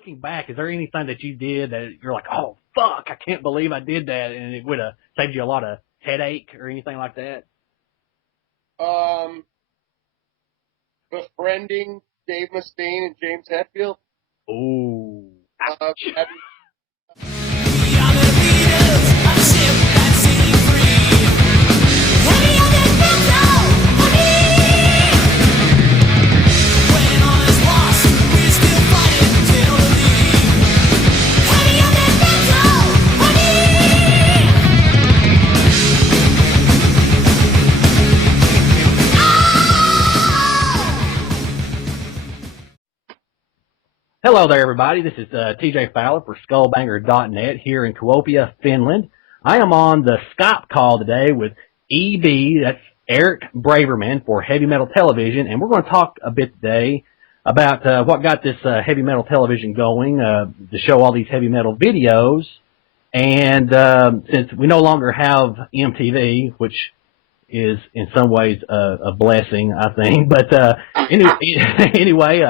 looking back, is there anything that you did that you're like, oh, fuck, I can't believe I did that, and it would have saved you a lot of headache or anything like that? Befriending Dave Mustaine and James Hetfield. Ooh. Hello there, everybody. This is TJ Fowler for Skullbanger.net here in Kuopio, Finland. I am on the Skype call today with EB, that's Eric Braverman for Heavy Metal Television, and we're going to talk a bit today about what got this Heavy Metal Television going, to show all these heavy metal videos. And since we no longer have MTV, which is in some ways a blessing, I think, but anyway,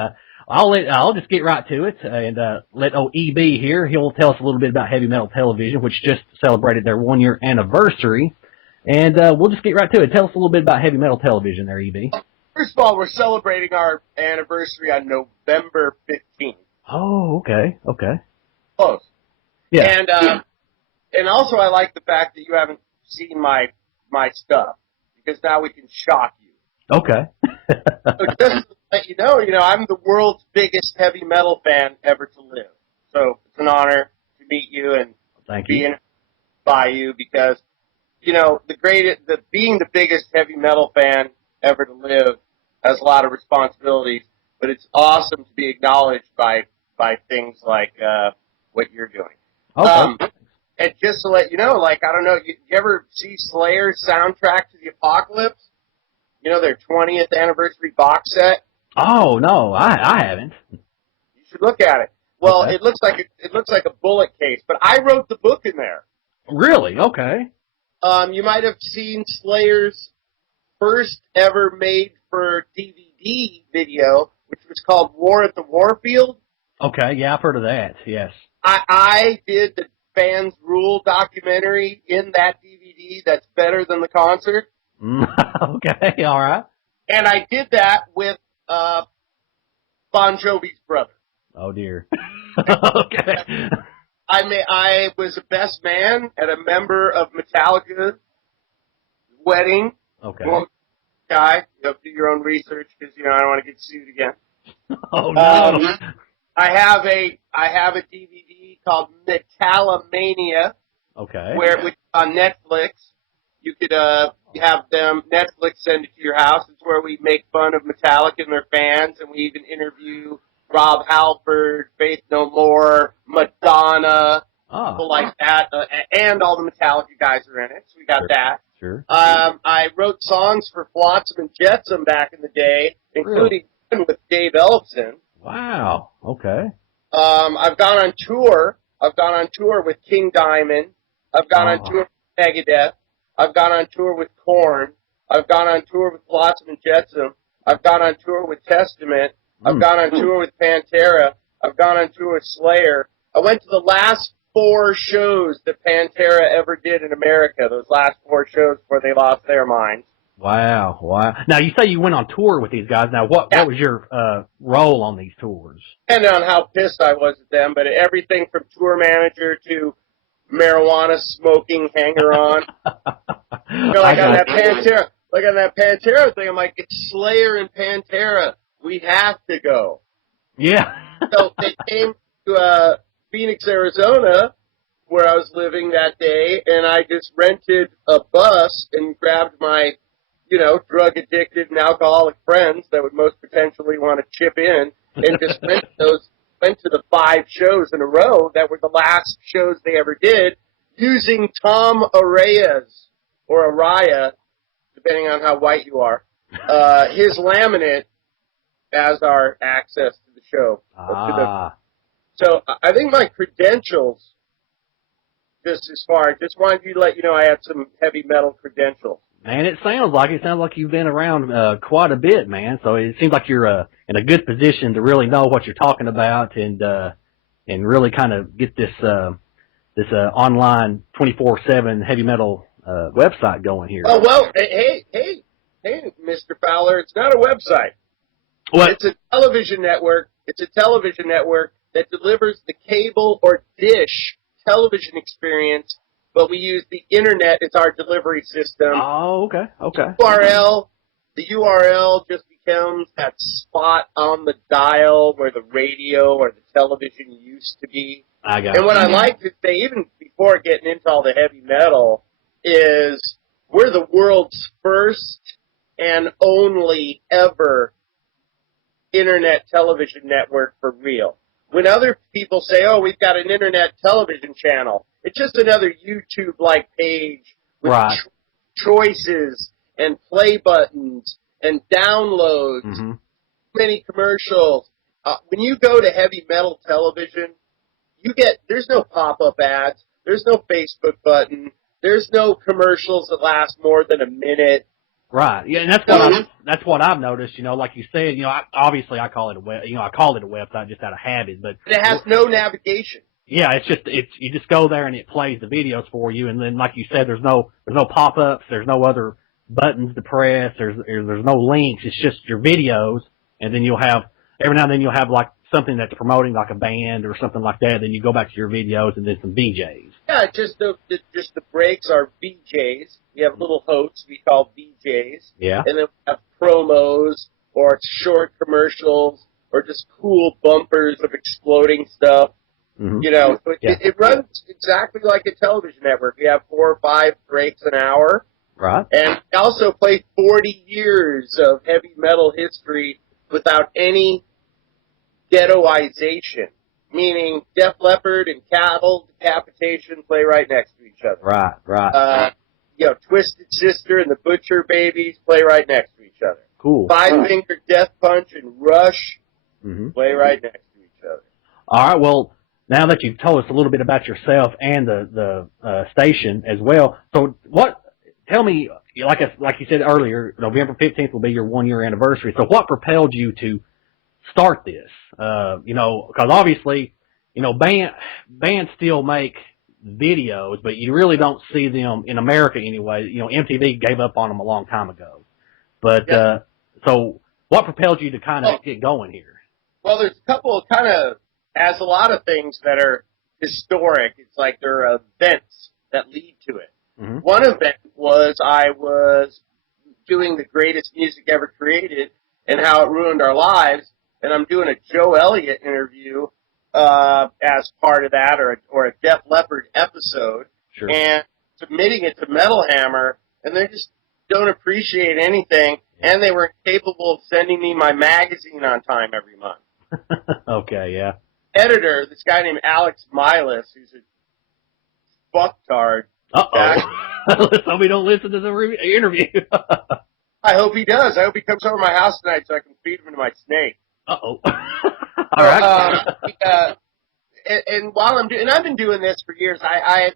I'll just get right to it and let old EB here. He'll tell us a little bit about Heavy Metal Television, which just celebrated their 1-year anniversary. And we'll just get right to it. Tell us a little bit about Heavy Metal Television there, EB. First of all, we're celebrating our anniversary on November 15th. Oh, okay. Close. Yeah. And also I like the fact that you haven't seen my stuff, because now we can shock you. Okay. So just to let you know, I'm the world's biggest heavy metal fan ever to live. So it's an honor to meet you and be interviewed by you, because, being the biggest heavy metal fan ever to live has a lot of responsibilities, but it's awesome to be acknowledged by things like what you're doing. Okay. And just to let you know, I don't know, you ever see Slayer's soundtrack to the Apocalypse? Their 20th anniversary box set? Oh, no, I haven't. You should look at it. Well, Okay. it looks like a bullet case, but I wrote the book in there. Really? Okay. You might have seen Slayer's first ever made for DVD video, which was called War at the Warfield. Okay, yeah, I've heard of that, yes. I did the Fans Rule documentary in that DVD that's better than the concert. Okay, all right. And I did that with Bon Jovi's brother. Oh, dear. Okay. I was a best man at a member of Metallica's wedding. Okay. Well, guy, do your own research, because I don't want to get sued again. Oh, no. I have a DVD called Metalomania. Okay. Which on Netflix. You could have them, Netflix, send it to your house. It's where we make fun of Metallica and their fans, and we even interview Rob Halford, Faith No More, Madonna, people like that, and all the Metallica guys are in it, so we got that. Sure. I wrote songs for Flotsam and Jetsam back in the day, including one with Dave Ellefson. Wow. Okay. I've gone on tour. I've gone on tour with King Diamond. I've gone on tour with Megadeth. I've gone on tour with Korn. I've gone on tour with Flotsam and Jetsam. I've gone on tour with Testament. I've gone on tour with Pantera. I've gone on tour with Slayer. I went to the last 4 shows that Pantera ever did in America, those last 4 shows before they lost their minds. Wow. Now, you say you went on tour with these guys. Now, what was your role on these tours? Depending on how pissed I was at them, but everything from tour manager to marijuana smoking hanger-on. On that Pantera thing, I'm like, it's Slayer and Pantera. We have to go. Yeah. So they came to Phoenix, Arizona, where I was living that day, and I just rented a bus and grabbed my, drug-addicted and alcoholic friends that would most potentially want to chip in, and just went to the 5 shows in a row that were the last shows they ever did, using Tom Araya's, or Araya, depending on how white you are, his laminate as our access to the show. So I think my credentials, just wanted you to let you know I had some heavy metal credentials. Man, it sounds like you've been around quite a bit, man. So it seems like you're in a good position to really know what you're talking about, and and really kind of get this online 24/7 heavy metal website going here. Oh, well, hey, Mr. Fowler, it's not a website. What? It's a television network. It's a television network that delivers the cable or dish television experience, but we use the internet as our delivery system. Oh, okay. The URL just becomes that spot on the dial where the radio or the television used to be. I got And what you. I like to say, even before getting into all the heavy metal, is we're the world's first and only ever internet television network for real. When other people say, oh, we've got an internet television channel, it's just another YouTube-like page with Right. choices and play buttons and downloads, Mm-hmm. many commercials. When you go to heavy metal television, there's no pop-up ads, there's no Facebook button, there's no commercials that last more than a minute. Right. Yeah, and that's what I've noticed. Like you said, obviously I call it a website just out of habit, but It has no navigation. yeah, you just go there and it plays the videos for you, and then like you said, there's no pop-ups, there's no other buttons to press, there's no links. It's just your videos, and then every now and then you'll have like something that's promoting like a band or something like that. Then you go back to your videos and then some VJs. Yeah, just the breaks are VJs. We have little hosts we call VJs. Yeah. And then we have promos or short commercials or just cool bumpers of exploding stuff. Mm-hmm. So it runs exactly like a television network. We have 4 or 5 breaks an hour. Right. And we also play 40 years of heavy metal history without any ghettoization, meaning Def Leppard and Cattle Decapitation play right next to each other. Right. Twisted Sister and the Butcher Babies play right next to each other. Cool. Five Finger Death Punch and Rush play right next to each other. All right. Well, now that you've told us a little bit about yourself and the station as well, so tell me, like you said earlier, November 15th will be your 1-year anniversary. So what propelled you to start this? Because obviously, bands still make videos, but you really don't see them in America anyway. MTV gave up on them a long time ago. But so what propelled you to kind of get going here? Well, there's a couple of as a lot of things that are historic. It's like there are events that lead to it. Mm-hmm. One event was I was doing the greatest music ever created and how it ruined our lives, and I'm doing a Joe Elliott interview as part of that, or a Def Leppard episode, Sure. and submitting it to Metal Hammer, and they just don't appreciate anything, and they were incapable of sending me my magazine on time every month. Okay, yeah. Editor, this guy named Alex Milas, who's a fucktard. Uh-oh. Let's hope he don't listen to the interview. I hope he does. I hope he comes over to my house tonight so I can feed him to my snake. Uh-oh. All right. And while I've been doing this for years. I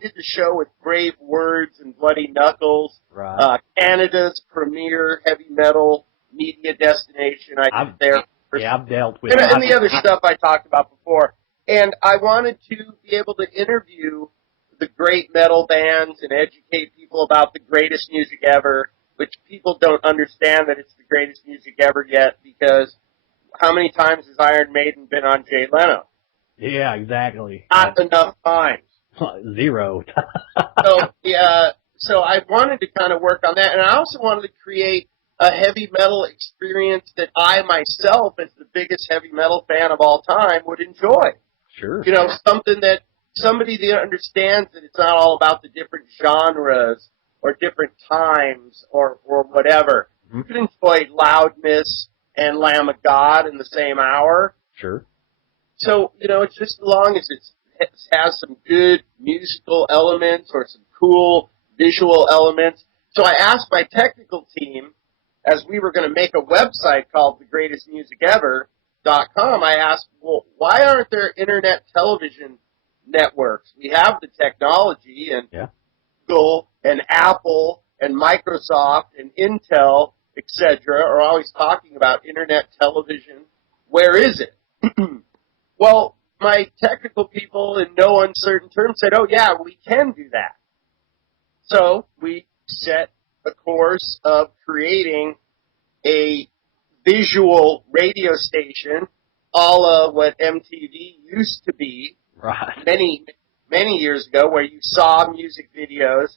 did the show with Brave Words and Bloody Knuckles, Right. Canada's premier heavy metal media destination. I did there. Yeah, I've dealt with and the other stuff I talked about before. And I wanted to be able to interview the great metal bands and educate people about the greatest music ever, which people don't understand that it's the greatest music ever yet, because how many times has Iron Maiden been on Jay Leno? Yeah, exactly. Not enough times. 0. So I wanted to kind of work on that, and I also wanted to create a heavy metal experience that I myself, as the biggest heavy metal fan of all time, would enjoy. Sure. Something that somebody that understands that it's not all about the different genres or different times or whatever. Mm-hmm. You can enjoy Loudness and Lamb of God in the same hour. Sure. So, it's just as long as it has some good musical elements or some cool visual elements. So I asked my technical team, as we were going to make a website called thegreatestmusicever.com, I asked, well, why aren't there internet television networks? We have the technology, and Google and Apple and Microsoft and Intel, etc., are always talking about internet television. Where is it? Well, my technical people in no uncertain terms said, oh yeah, we can do that. So we set a course of creating a visual radio station, a la what MTV used to be many, many years ago, where you saw music videos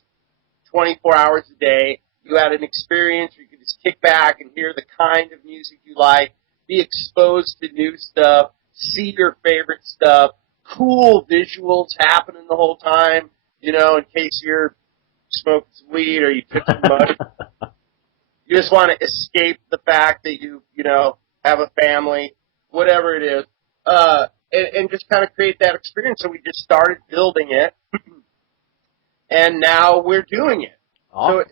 24 hours a day. You had an experience where you could just kick back and hear the kind of music you like, be exposed to new stuff, see your favorite stuff, cool visuals happening the whole time, you know, in case you're smoking some weed or you took some mud. You just want to escape the fact that you know, have a family, whatever it is, and just kind of create that experience. So we just started building it, and now we're doing it. Awesome.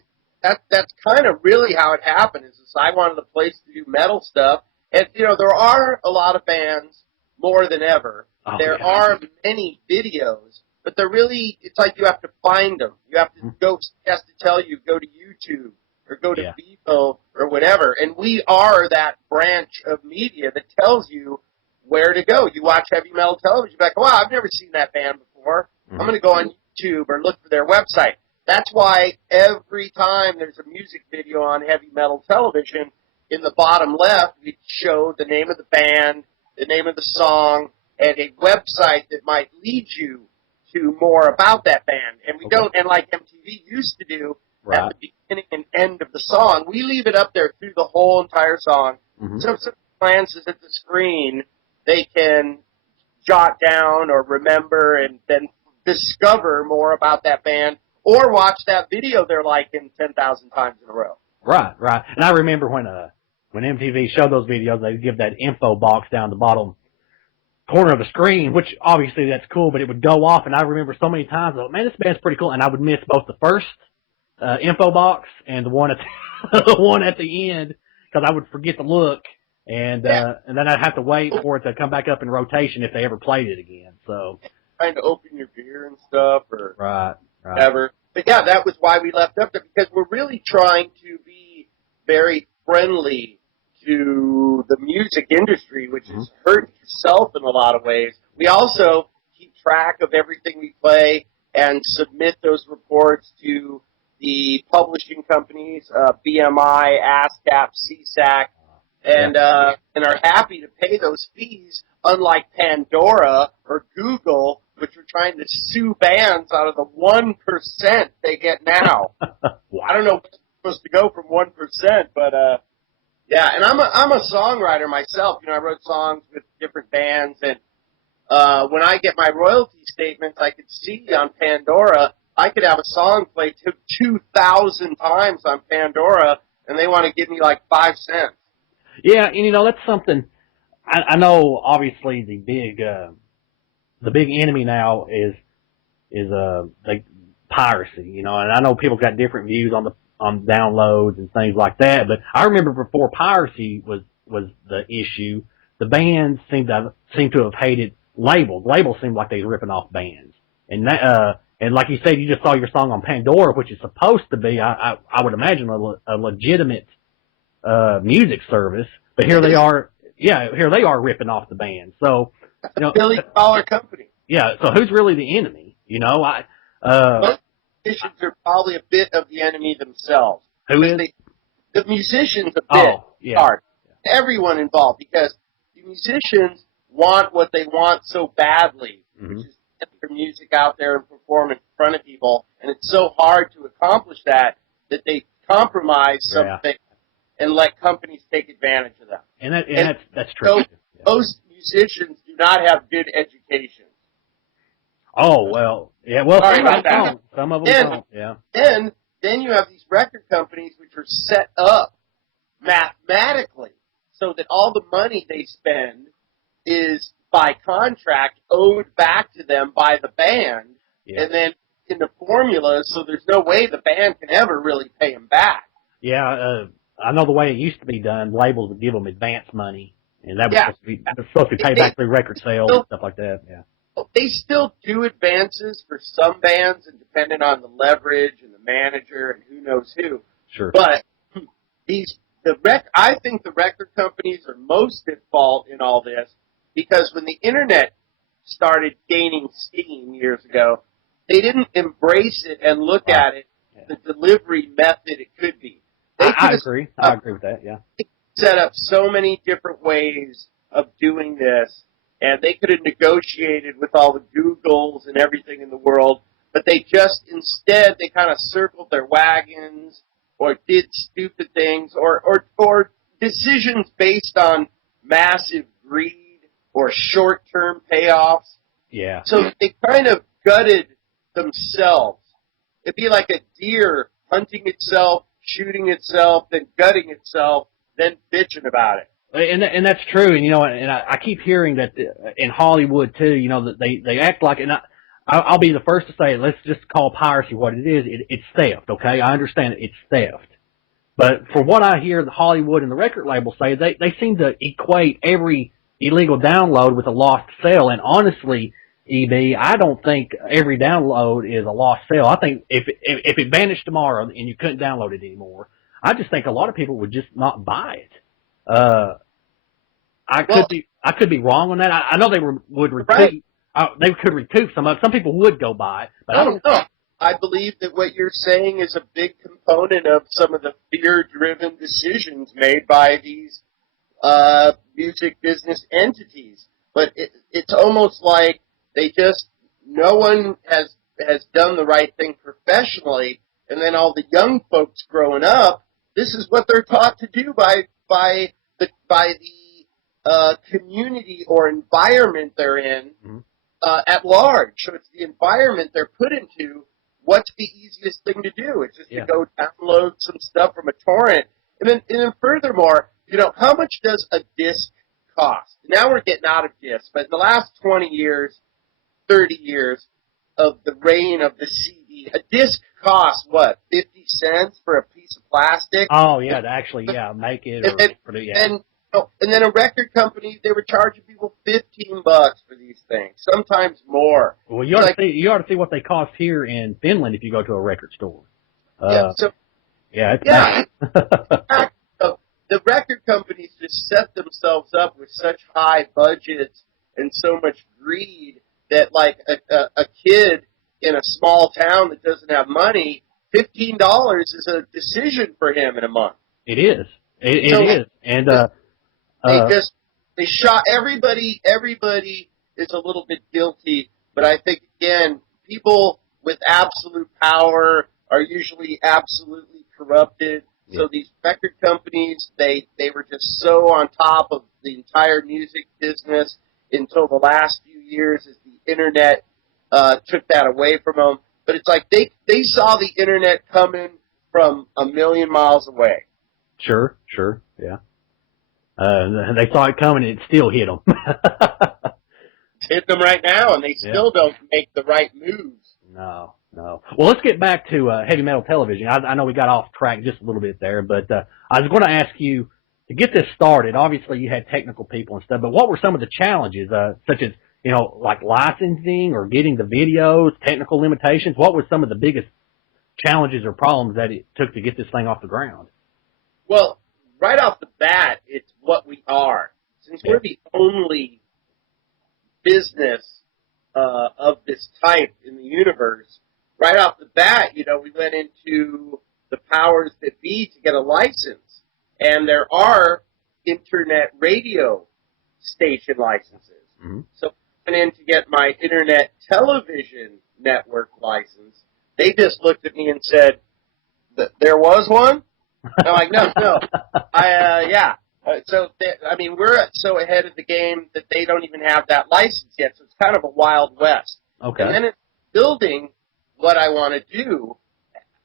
So that's kind of really how it happened. Is I wanted a place to do metal stuff, and you know, there are a lot of bands more than ever. There are many videos, but they're really, it's like you have to find them. You have to go. It has to tell you, go to YouTube or go to Vivo or whatever. And we are that branch of media that tells you where to go. You watch heavy metal television, you're like, wow, I've never seen that band before. I'm going to go on YouTube or look for their website. That's why every time there's a music video on heavy metal television, in the bottom left, we show the name of the band, the name of the song, and a website that might lead you to more about that band. And we don't, and like MTV used to do, at the beginning and end of the song, we leave it up there through the whole entire song. So if someone glances at the screen, they can jot down or remember and then discover more about that band or watch that video they're liking 10,000 times in a row. Right. And I remember when MTV showed those videos, they'd give that info box down the bottom corner of the screen, which obviously that's cool, but it would go off, and I remember so many times, oh, man, this band's pretty cool, and I would miss both the first info box and the one at the one at the end because I would forget to look, and then I'd have to wait for it to come back up in rotation if they ever played it again. So trying to open your beer and stuff or right. whatever. But yeah, that was why we left up there, because we're really trying to be very friendly to the music industry, which has hurt itself in a lot of ways. We also keep track of everything we play and submit those reports to the publishing companies, BMI, ASCAP, CSAC, and are happy to pay those fees, unlike Pandora or Google, which are trying to sue bands out of the 1% they get now. Wow. I don't know if it's supposed to go from 1%, but yeah, and I'm a songwriter myself. You know, I wrote songs with different bands, and when I get my royalty statements, I could see on Pandora, I could have a song played 2,000 times on Pandora, and they want to give me like 5 cents. Yeah, and you know, that's something. I know. Obviously, the big enemy now is like piracy. You know, and I know people got different views on downloads and things like that. But I remember before piracy was the issue, the bands seemed to have hated labels. Labels seemed like they were ripping off bands, and that and like you said, you just saw your song on Pandora, which is supposed to be, I would imagine, a legitimate music service. But here they are, ripping off the band. So, you know, $1 billion company. Yeah. So who's really the enemy? You know, most musicians are probably a bit of the enemy themselves. Who is? The musicians a bit. Hard. Everyone involved, because the musicians want what they want so badly, which is get their music out there and perform in front of people, and it's so hard to accomplish that they compromise something and let companies take advantage of them. And that's true. So most musicians do not have good education. Oh, well, yeah. Well, some of them don't. Yeah. Then you have these record companies which are set up mathematically so that all the money they spend is by contract owed back to them by the band, and then in the formulas, so there's no way the band can ever really pay them back. Yeah, I know the way it used to be done. Labels would give them advance money, and that was supposed to be paid back through record sales and stuff like that. Yeah. They still do advances for some bands, and depending on the leverage and the manager and who knows who. Sure. But I think the record companies are most at fault in all this, because when the internet started gaining steam years ago, they didn't embrace it and look at it the delivery method it could be. I agree. I agree with that, yeah. They set up so many different ways of doing this, and they could have negotiated with all the Googles and everything in the world, but they just, instead, they kind of circled their wagons or did stupid things or decisions based on massive greed or short-term payoffs. Yeah. So they kind of gutted themselves. It'd be like a deer hunting itself, shooting itself, then gutting itself, then bitching about it. And that's true. And, and I keep hearing that in Hollywood, too, that they act like, and I'll be the first to say, let's just call piracy what it is. It's theft, okay? I understand it's theft. But for what I hear, the Hollywood and the record labels say, they seem to equate every illegal download with a lost sale. And honestly, EB, I don't think every download is a lost sale. I think if it vanished tomorrow and you couldn't download it anymore, I just think a lot of people would just not buy it. I could be wrong on that. I know they would recoup. Right. They could recoup some of it. Some people would go buy it, but I don't know. I believe that what you're saying is a big component of some of the fear-driven decisions made by these music business entities. But it's almost like no one has done the right thing professionally, and then all the young folks growing up, this is what they're taught to do by the community or environment they're in at large. So it's the environment they're put into. What's the easiest thing to do? It's just to go download some stuff from a torrent. And then furthermore, how much does a disc cost? Now we're getting out of discs, but in the last 20 years, 30 years of the reign of the CD, a disc costs, 50 cents for a piece of plastic? Oh, yeah, to actually, make it. And then a record company, they were charging people $15 for these things, sometimes more. Well, you ought to see what they cost here in Finland if you go to a record store. It's bad. The record companies just set themselves up with such high budgets and so much greed that, like, a kid in a small town that doesn't have money, $15 is a decision for him in a month. It is. It is. And they shot everybody. Everybody is a little bit guilty, but I think, again, people with absolute power are usually absolutely corrupted. Yeah. So these record companies, they were just so on top of the entire music business until the last few years as the internet took that away from them. But it's like they saw the internet coming from a million miles away. Sure, yeah. They saw it coming and it still hit them. It's hit them right now, and they still don't make the right moves. No. Well, let's get back to heavy metal television. I know we got off track just a little bit there, but I was going to ask you, to get this started, obviously you had technical people and stuff, but what were some of the challenges, such as, like licensing or getting the videos, technical limitations? What were some of the biggest challenges or problems that it took to get this thing off the ground? Well, right off the bat, it's what we are. Since we're the only business of this type in the universe, right off the bat, we went into the powers that be to get a license. And there are internet radio station licenses. Mm-hmm. So I went in to get my internet television network license. They just looked at me and said, there was one? I'm like, no. We're so ahead of the game that they don't even have that license yet, so it's kind of a Wild West. Okay. And then it's building what I want to do,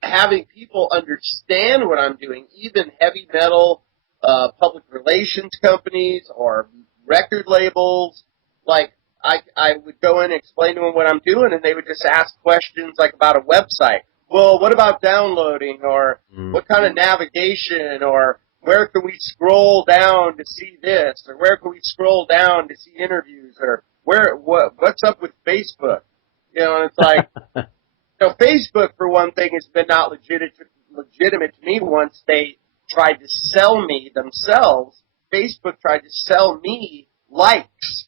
having people understand what I'm doing, even heavy metal public relations companies or record labels. Like, I would go in and explain to them what I'm doing, and they would just ask questions like about a website. Well, what about downloading, or what kind of navigation, or where can we scroll down to see this, or where can we scroll down to see interviews, or what's up with Facebook? And it's like, Facebook, for one thing, has been not legitimate to me once they tried to sell me themselves. Facebook tried to sell me likes.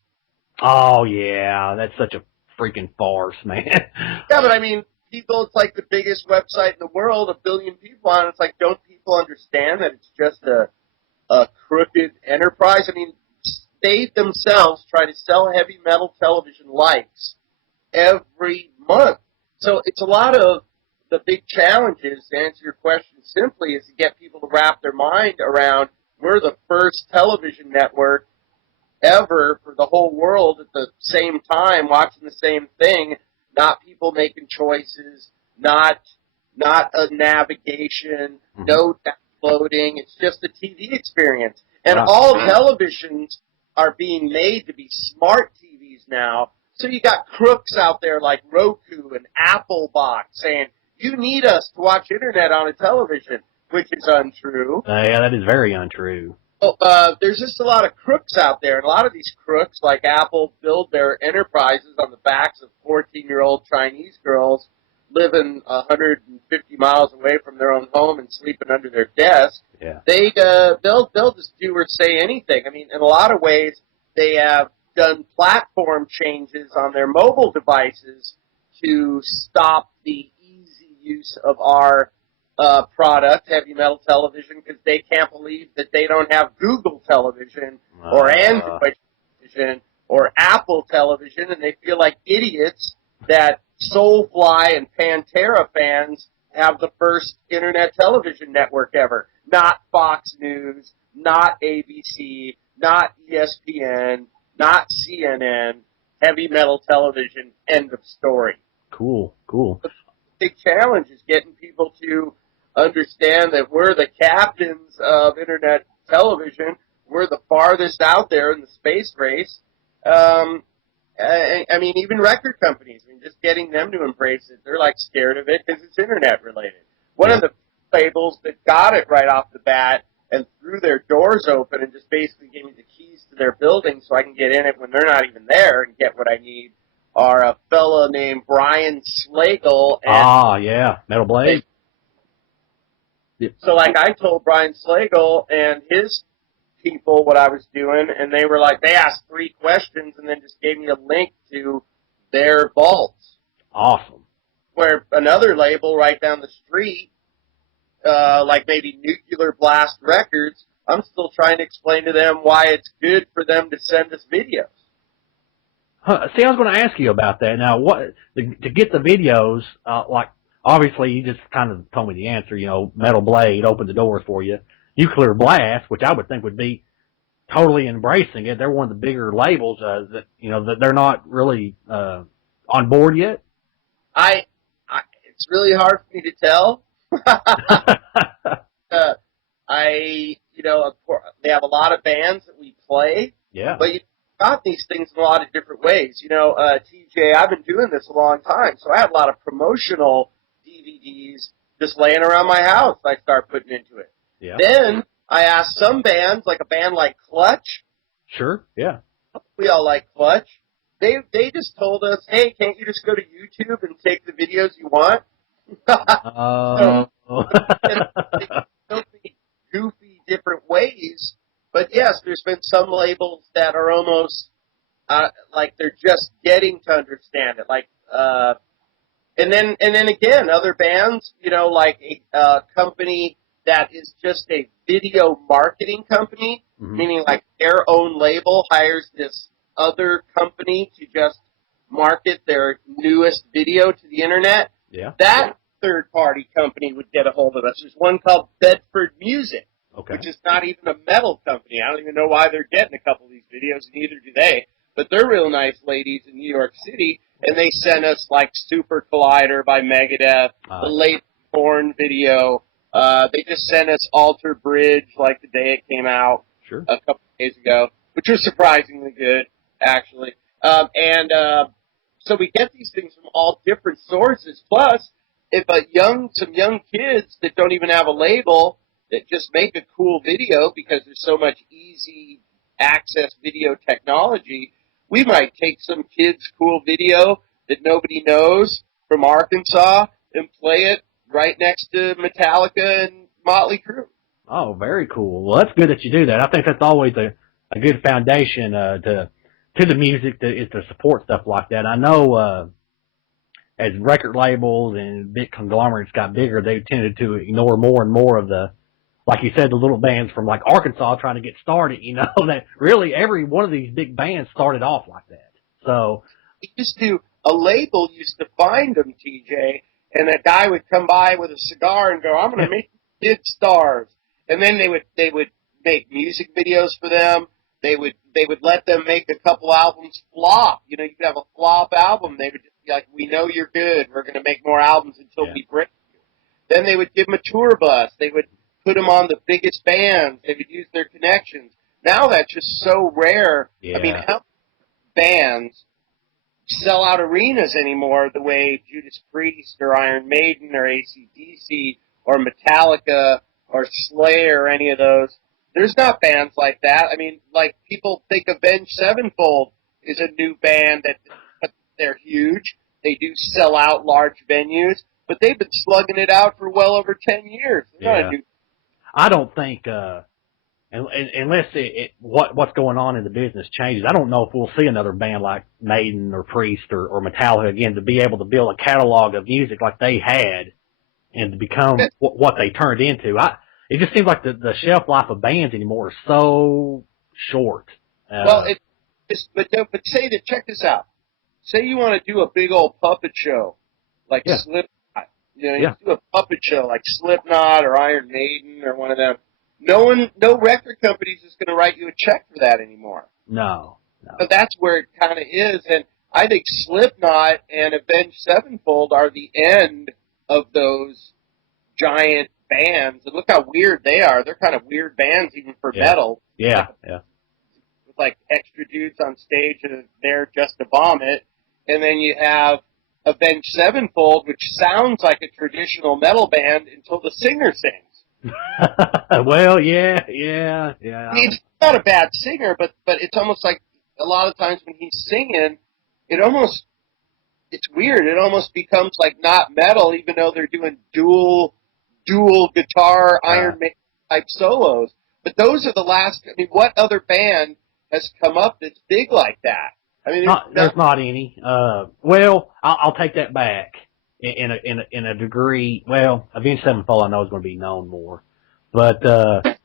Oh yeah, that's such a freaking farce, man. Yeah, but I mean, people, it's like the biggest website in the world, 1 billion people on it. It's like, don't people understand that it's just a crooked enterprise? I mean, they themselves try to sell heavy metal television likes every month. So it's a lot of the big challenges, to answer your question simply, is to get people to wrap their mind around we're the first television network ever for the whole world at the same time watching the same thing, not people making choices, not a navigation, no downloading. It's just a TV experience. And Wow. all televisions are being made to be smart TVs now. So you got crooks out there like Roku and Apple Box saying, you need us to watch internet on a television, which is untrue. Yeah, that is very untrue. Well, there's just a lot of crooks out there, and a lot of these crooks, like Apple, build their enterprises on the backs of 14-year-old Chinese girls living 150 miles away from their own home and sleeping under their desk. Yeah. They'll just do or say anything. I mean, in a lot of ways, they have done platform changes on their mobile devices to stop the easy use of our product, heavy metal television, because they can't believe that they don't have Google television or Android television or Apple television, and they feel like idiots that Soulfly and Pantera fans have the first internet television network ever. Not Fox News, not ABC, not ESPN, not CNN, heavy metal television, end of story. Cool. The big challenge is getting people to understand that we're the captains of internet television. We're the farthest out there in the space race. I mean, even record companies, I mean, just getting them to embrace it, they're like scared of it because it's internet related. One of the labels that got it right off the bat and threw their doors open and just basically gave me the keys to their building so I can get in it when they're not even there and get what I need are a fellow named Brian Slagle. And Metal Blade. So, like, I told Brian Slagle and his people what I was doing, and they were like, they asked 3 questions and then just gave me a link to their vaults. Awesome. Where another label right down the street, like maybe Nuclear Blast Records, I'm still trying to explain to them why it's good for them to send us videos. See, I was going to ask you about that. Now, what to get the videos, like, obviously, you just kind of told me the answer, Metal Blade opened the doors for you. Nuclear Blast, which I would think would be totally embracing it. They're one of the bigger labels that they're not really on board yet. It's really hard for me to tell. They have a lot of bands that we play. Yeah. But you got these things in a lot of different ways. TJ, I've been doing this a long time, so I have a lot of promotional DVDs just laying around my house. I start putting into it. Yeah. Then I asked some bands, like a band like Clutch. Sure. Yeah. We all like Clutch. They just told us, hey, can't you just go to YouTube and take the videos you want? So many goofy different ways. But yes, there's been some labels that are almost like they're just getting to understand it. Like, and then again, other bands, like a company that is just a video marketing company, meaning like their own label hires this other company to just market their newest video to the internet. Yeah. That third-party company would get a hold of us. There's one called Bedford Music, which is not even a metal company. I don't even know why they're getting a couple of these videos, and neither do they. But they're real nice ladies in New York City, and they sent us like Super Collider by Megadeth, the late Korn video. They just sent us Alter Bridge like the day it came out a couple of days ago, which was surprisingly good, actually. So we get these things from all different sources. Plus, if some young kids that don't even have a label that just make a cool video because there's so much easy access video technology, we might take some kid's cool video that nobody knows from Arkansas and play it right next to Metallica and Motley Crue. Oh, very cool. Well, that's good that you do that. I think that's always a good foundation to to the music is to support stuff like that. I know as record labels and big conglomerates got bigger, they tended to ignore more and more of the, like you said, the little bands from like Arkansas trying to get started. That really every one of these big bands started off like that. So a label used to find them, TJ, and a guy would come by with a cigar and go, "I'm going to make big stars," and then they would make music videos for them. They would let them make a couple albums flop. You could have a flop album. They would just be like, "We know you're good. We're going to make more albums until we break you." Then they would give them a tour bus. They would put them on the biggest bands. They would use their connections. Now that's just so rare. Yeah. I mean, how bands sell out arenas anymore the way Judas Priest or Iron Maiden or AC/DC or Metallica or Slayer or any of those. There's not bands like that. I mean, like people think Avenged Sevenfold is a new band but they're huge. They do sell out large venues, but they've been slugging it out for well over 10 years. They're not a new. I don't think unless what's going on in the business changes, I don't know if we'll see another band like Maiden or Priest or Metallica again to be able to build a catalog of music like they had and to become what they turned into. It just seems like the shelf life of bands anymore is so short. But say that, check this out. Say you want to do a big old puppet show like Slipknot. You do a puppet show like Slipknot or Iron Maiden or one of them. No record companies is going to write you a check for that anymore. No. But that's where it kind of is, and I think Slipknot and Avenged Sevenfold are the end of those giant bands. And look how weird they are. They're kind of weird bands even for metal. Yeah. With like extra dudes on stage and are there just to bomb it. And then you have Avenged Sevenfold, which sounds like a traditional metal band until the singer sings. Well, yeah. I mean, he's not a bad singer, but it's almost like a lot of times when he's singing, it's weird. It almost becomes like not metal, even though they're doing dual guitar Iron Maiden type solos. But those are the last. I mean, what other band has come up that's big like that? I mean, there's not any. Well, I'll take that back in a degree. Well, Avenged Sevenfold I know is going to be known more, but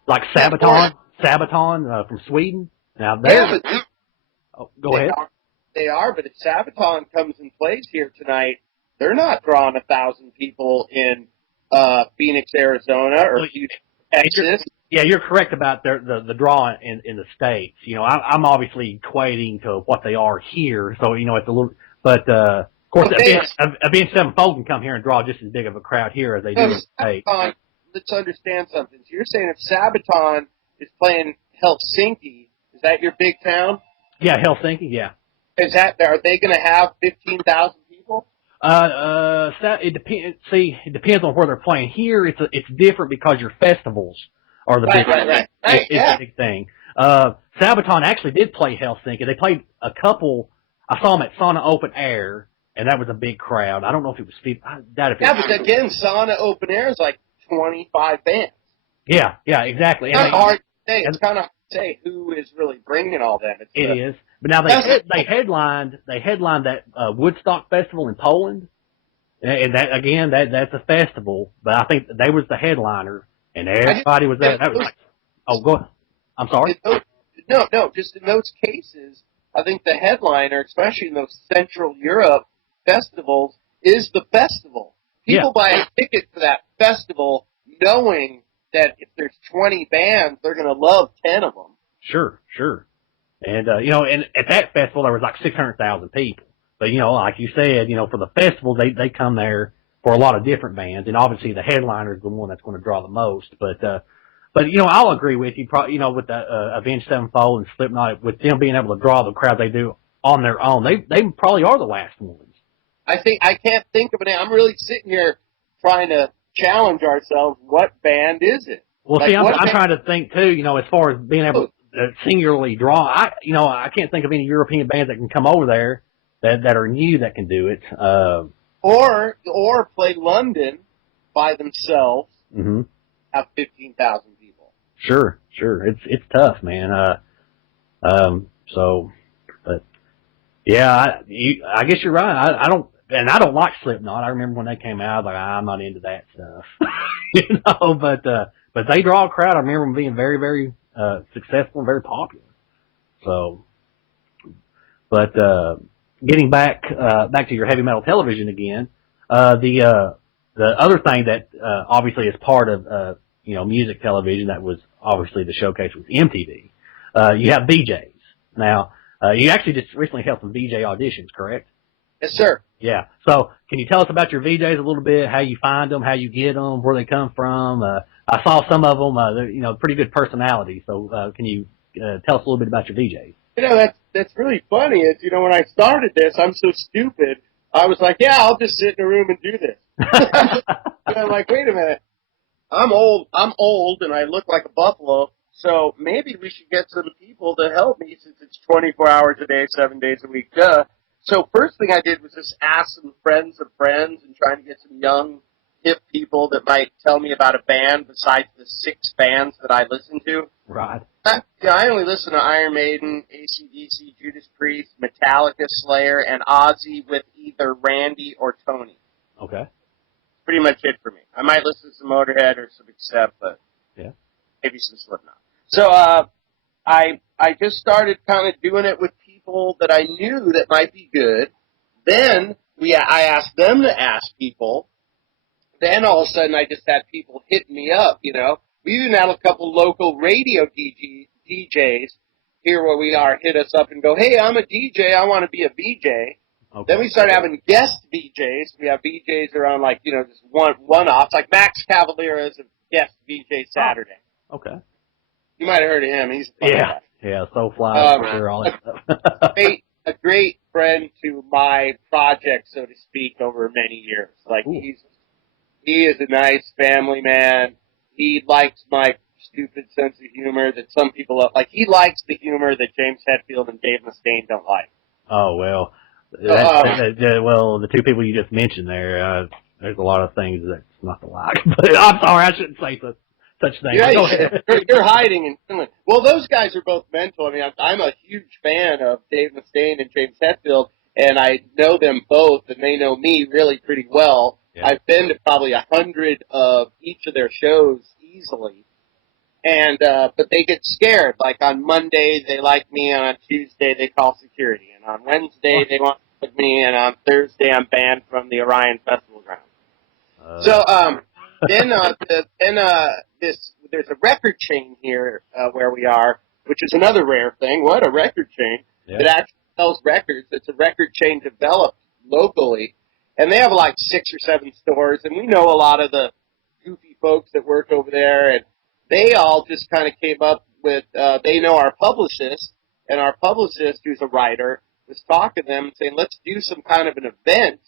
like Sabaton from Sweden. Now go ahead. They are, but if Sabaton comes and plays here tonight, they're not drawing 1,000 people in Phoenix, Arizona, or Texas. Yeah, you're correct about the draw in the States. I'm obviously equating to what they are here, so it's a little. But of course, Avenged Sevenfold can come here and draw just as big of a crowd here as they do in the States. Let's understand something. So you're saying if Sabaton is playing Helsinki, is that your big town? Yeah, Helsinki. Yeah. Are they going to have 15,000 people? It depends. See, it depends on where they're playing. Here, it's different because your festivals are the big right. It's a big thing. Sabaton actually did play Helsinki. They played a couple. I saw them at Sauna Open Air, and that was a big crowd. I don't know if it was 50. But again, Sauna Open Air is like 25 bands. Yeah, exactly. It's hard to say. It's kind of hard to say who is really bringing all that. It is. But now they headlined that Woodstock Festival in Poland, and that's a festival. But I think they was the headliner, and everybody was there. That was like, go ahead. I'm sorry. No. Just in those cases, I think the headliner, especially in those Central Europe festivals, is the festival. People buy a ticket for that festival, knowing that if there's 20 bands, they're going to love 10 of them. Sure. And, and at that festival, there was like 600,000 people. But, like you said, for the festival, they come there for a lot of different bands. And obviously the headliner is the one that's going to draw the most. But I'll agree with you, with the Avenged Sevenfold and Slipknot, with them being able to draw the crowd they do on their own. They probably are the last ones. I can't think of it. I'm really sitting here trying to challenge ourselves. What band is it? Well, see, I'm trying to think too, as far as being able singularly draw. I can't think of any European bands that can come over there that are new that can do it. Or play London by themselves. Mm-hmm. Have 15,000 people. Sure. It's tough, man. But Yeah, I guess you're right. I don't like Slipknot. I remember when they came out, I was like, I'm not into that stuff, but they draw a crowd. I remember them being very, very, successful and very popular. So, but, getting back to your heavy metal television again, the other thing that, obviously is part of, music television that was obviously the showcase was MTV. You have VJs. Now, you actually just recently held some VJ auditions, correct? Yes, sir. Yeah. So, can you tell us about your VJs a little bit? How you find them? How you get them? Where they come from? I saw some of them. They're pretty good personality. So, can you tell us a little bit about your VJs? That's really funny. Is when I started this, I'm so stupid. I was like, yeah, I'll just sit in a room and do this. And I'm like, wait a minute. I'm old, and I look like a buffalo. So maybe we should get some people to help me since it's 24 hours a day, 7 days a week. Duh. So first thing I did was just ask some friends of friends and trying to get some young, hip people that might tell me about a band besides the 6 bands that I listen to. Right. I only listen to Iron Maiden, AC/DC, Judas Priest, Metallica, Slayer, and Ozzy with either Randy or Tony. Okay. Pretty much it for me. I might listen to some Motorhead or some Accept, but yeah, maybe some Slipknot. So I just started kind of doing it with people that I knew that might be good. Then I asked them to ask people. Then all of a sudden I just had people hitting me up. We even had a couple local radio DJs here where we are hit us up and go, hey, I'm a DJ. I want to be a VJ. Okay. Then we started having guest VJs. We have VJs around just one-offs. Like Max Cavalera is a guest VJ Saturday. Oh, okay. You might have heard of him. He's a funny guy. Yeah, so fly for sure, all that stuff. a great friend to my project, so to speak, over many years. Like Ooh. he is a nice family man. He likes my stupid sense of humor that some people like. He likes the humor that James Hetfield and Dave Mustaine don't like. Oh well, well, the 2 people you just mentioned there, there's a lot of things that's not to like. But I'm sorry, I shouldn't say such things. Yeah, Go ahead. You're hiding in Finland. Well, those guys are both mental. I mean, I'm a huge fan of Dave Mustaine and James Hetfield, and I know them both, and they know me really pretty well. Yeah. I've been to probably 100 of each of their shows easily. And, but they get scared. Like on Monday, they like me, and on Tuesday, they call security. And on Wednesday, they want to like me, and on Thursday, I'm banned from the Orion Festival ground. There's a record chain here, where we are, which is another rare thing. What a record chain. Yeah. It actually sells records. It's a record chain developed locally. And they have like 6 or 7 stores, and we know a lot of the goofy folks that work over there, and they all just kind of came up with, they know our publicist, and our publicist, who's a writer, was talking to them and saying, let's do some kind of an event,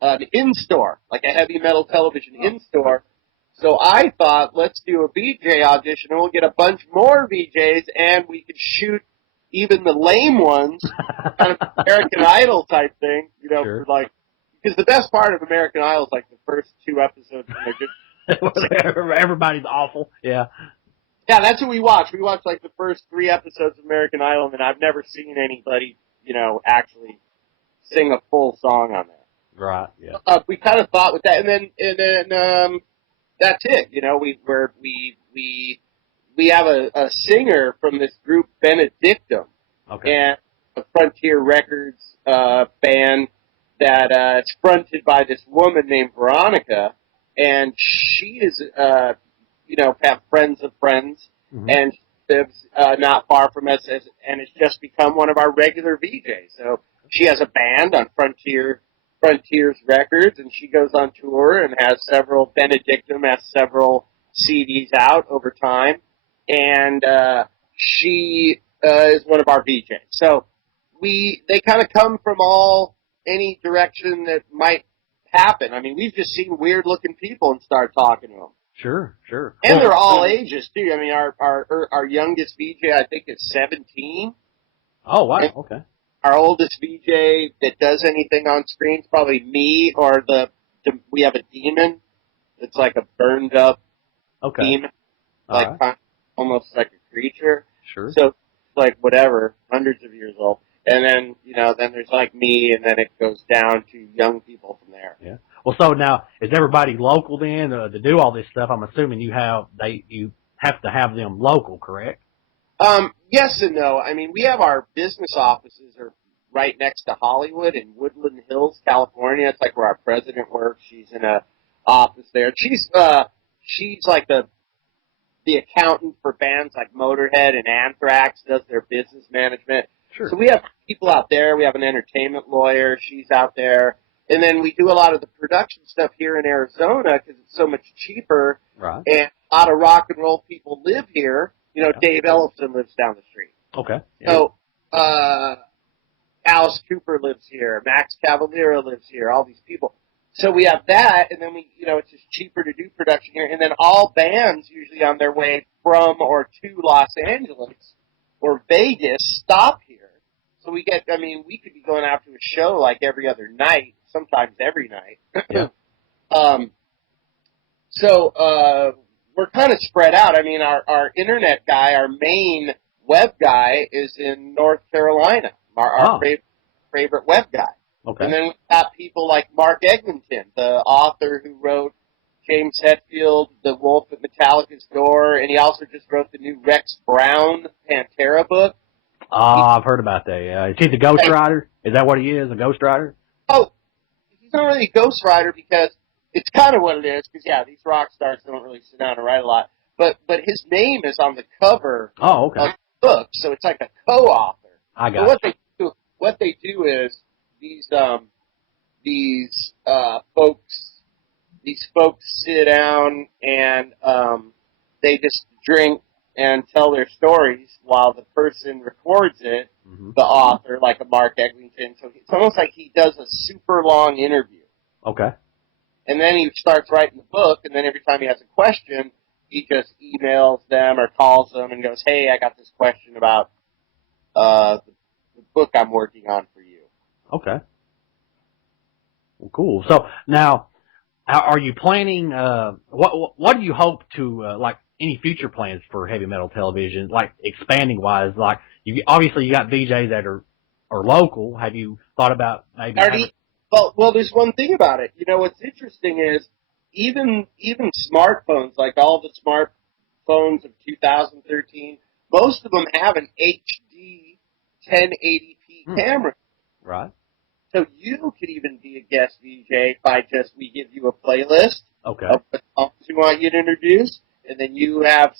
an in-store, like a heavy metal television in-store. So I thought, let's do a VJ audition, and we'll get a bunch more VJs, and we could shoot even the lame ones, kind of American Idol type thing, Sure. for like, because the best part of American Idol is like the first 2 episodes, and they're just everybody's awful. Yeah. Yeah, that's what we watch. We watch like the first 3 episodes of American Idol, and I've never seen anybody, actually sing a full song on that. Right. Yeah. We kind of thought with that, and then that's it. We have a singer from this group Benedictum, okay, and a Frontier Records band that it's fronted by this woman named Veronica, and she is have friends of friends, mm-hmm. and she lives not far from us, and has just become one of our regular VJs. So she has a band on Frontiers Records, and she goes on tour and has several. Benedictum has several CDs out over time, and she is one of our VJs. So they kind of come from any direction that might happen. I mean, we've just seen weird looking people and start talking to them. Sure. And they're all ages too. I mean, our youngest VJ I think is 17. Oh wow, okay. Our oldest VJ that does anything on screen is probably me, or we have a demon that's like a burned up demon, like almost like a creature. Sure. So like whatever, hundreds of years old. And then, then there's like me, and then it goes down to young people from there. Yeah. Well, so now, is everybody local then to do all this stuff? I'm assuming you have to have them local, correct? Yes and no. I mean, we have our business offices are right next to Hollywood in Woodland Hills, California. It's like where our president works. She's in a office there. She's like the accountant for bands like Motorhead and Anthrax, does their business management. Sure. So we have people out there. We have an entertainment lawyer. She's out there. And then we do a lot of the production stuff here in Arizona because it's so much cheaper. Right. And a lot of rock and roll people live here. Yeah. Dave Ellefson lives down the street. Okay. Yeah. So Alice Cooper lives here. Max Cavalera lives here. All these people. So we have that, and then it's just cheaper to do production here. And then all bands, usually on their way from or to Los Angeles or Vegas, stop here. So we could be going out to a show like every other night, sometimes every night. Yeah. So we're kind of spread out. I mean, our internet guy, our main web guy, is in North Carolina. Our favorite web guy. Okay. And then we've got people like Mark Eglinton, the author who wrote James Hetfield, The Wolf at Metallica's Door, and he also just wrote the new Rex Brown Pantera book. Oh, I've heard about that, yeah. Is he the ghostwriter? Is that what he is, a ghostwriter? Oh, he's not really a ghostwriter because it's kind of what it is, because, these rock stars don't really sit down and write a lot. But his name is on the cover of the book, so it's like a co-author. I got it. What they do is these folks sit down and they just drink and tell their stories while the person records it, the author, like a Mark Eglinton. So it's almost like he does a super long interview. Okay. And then he starts writing the book, and then every time he has a question, he just emails them or calls them and goes, "Hey, I got this question about the book I'm working on for you." Okay. Well, cool. So now, are you planning? What do you hope to like? Any future plans for heavy metal television, like expanding wise? Like you got VJs that are local. Have you thought about maybe? Well, there's one thing about it. What's interesting is even smartphones, like all the smartphones of 2013, most of them have an HD 1080p camera. Right. So you could even be a guest VJ by we give you a playlist of the songs we want you to introduce, and then you have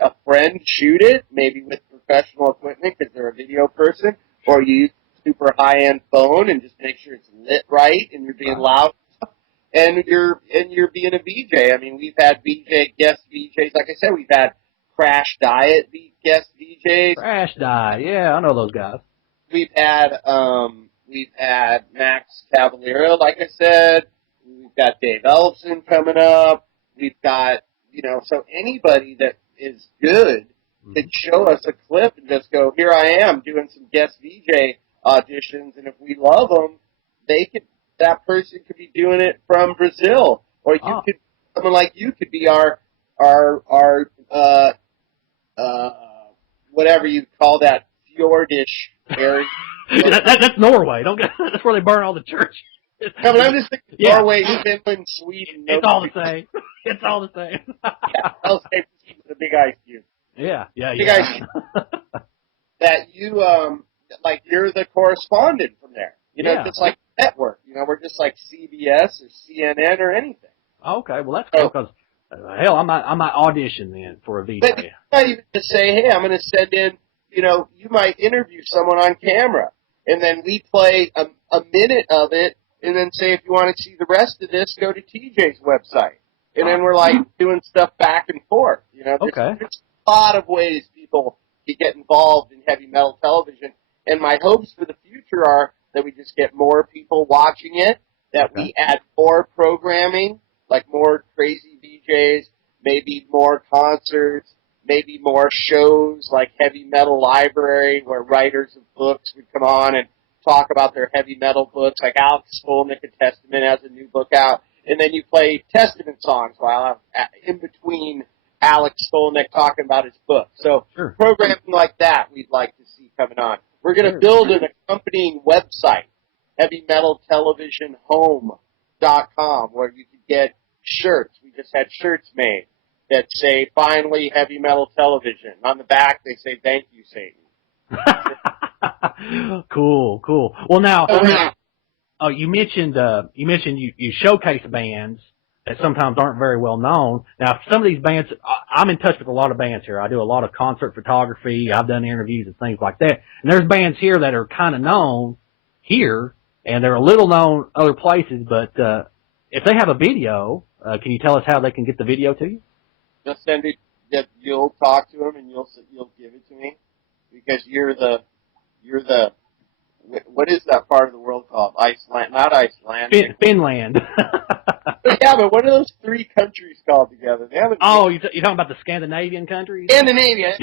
a friend, shoot it, maybe with professional equipment because they're a video person, or you use a super high-end phone and just make sure it's lit right and you're being loud, and you're being a VJ. I mean, we've had guest VJs. Like I said, we've had Crash Diet guest VJs. Crash Diet, yeah, I know those guys. We've had Max Cavalera, like I said. We've got Dave Ellefson coming up. We've got, so anybody that is good could show us a clip and just go, "Here I am doing some guest VJ auditions," and if we love them, that person could be doing it from Brazil, or someone like you could be our whatever you call that, fjordish area. That's Norway. That's where they burn all the church. No, but I'm just thinking Norway, Finland, Sweden. It's all the same. It's all the same. I'll say the big ice cube. Yeah. Big ice cube. That you, like you're the correspondent from there. Just like network. We're just like CBS or CNN or anything. Okay, well that's cool because hell, I might audition then for a VJ. But you might even just say, "Hey, I'm going to send in." You might interview someone on camera, and then we play a minute of it, and then say, "If you want to see the rest of this, go to TJ's website." And then we're like doing stuff back and forth. There's a lot of ways people can get involved in heavy metal television, and my hopes for the future are that we just get more people watching it, that we add more programming, like more crazy VJs, maybe more concerts, maybe more shows like Heavy Metal Library, where writers of books would come on and talk about their heavy metal books, like Alex Skolnick of Testament has a new book out, and then you play Testament songs while in between Alex Skolnick talking about his book. So programming like that we'd like to see coming on. We're going to build an accompanying website, heavymetaltelevisionhome.com, where you can get shirts. We just had shirts made that say, finally, Heavy Metal Television. On the back, they say, thank you, Satan. Cool. Well, now, you mentioned you showcase bands that sometimes aren't very well known. Now, some of these bands, I'm in touch with a lot of bands here. I do a lot of concert photography. I've done interviews and things like that. And there's bands here that are kind of known here, and they're a little known other places. But if they have a video, can you tell us how they can get the video to you? Just send it. You'll talk to them, and you'll give it to me, because you're the what is that part of the world called? Iceland, not Iceland. Finland. Yeah, but what are those three countries called together? They haven't. Oh, you're talking about the Scandinavian countries? Scandinavia.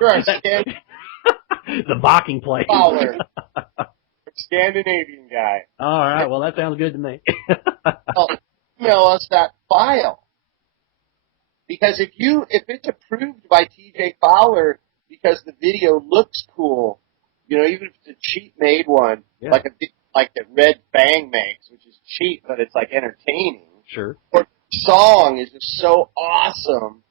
You're a the Viking place. Scandinavian guy. All right. Well, that sounds good to me. Well, email us that file, because if it's approved by TJ Fowler because the video looks cool, even if it's a cheap made one, like the Red Fang makes, which is cheap but it's like entertaining. Sure. Or the song is just so awesome.